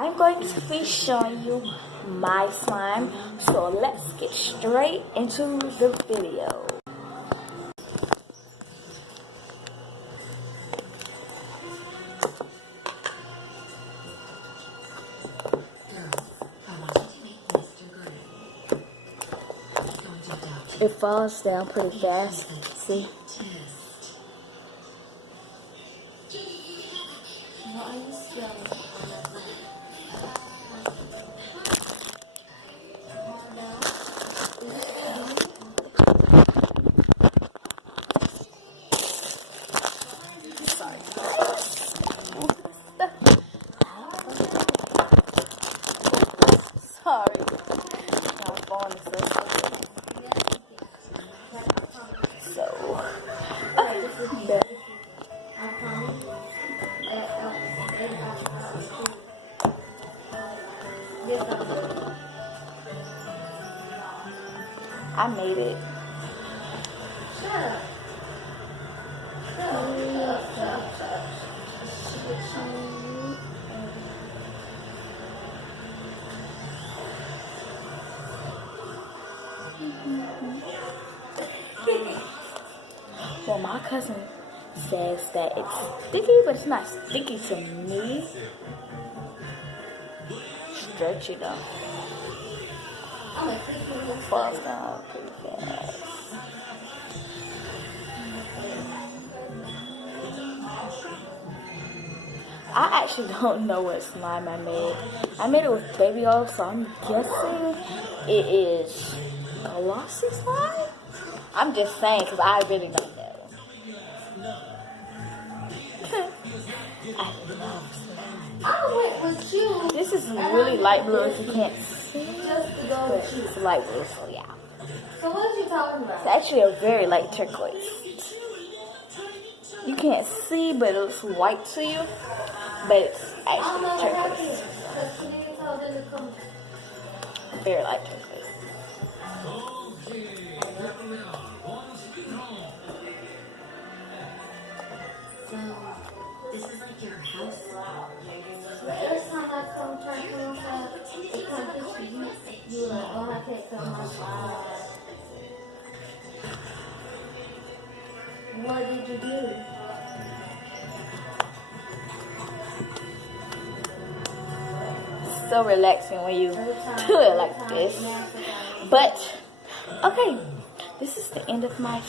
I'm going to be showing you my slime, so let's get straight into the video. It falls down pretty fast, see? Sorry. I'm falling asleep. So, okay. I made it. Well, my cousin says that it's sticky, but it's not sticky to me. Stretch it up. Falls down pretty fast. I actually don't know what slime I made. I made it with baby oil, so I'm guessing it is glossy slime? I'm just saying because I really don't know. I love slime. I went with you. This is really light blue if you can't see. But it's light blue, so yeah. So what are you talking about? It's actually a very light turquoise. You can't see, but it looks white to you. But it's actually turquoise. Very light turquoise. So, this is like your house? Every time I come turn things up, it comes to you. You're like, oh, I can't come outside. What did you do? So relaxing when you do it like this. But, okay, this is the end of my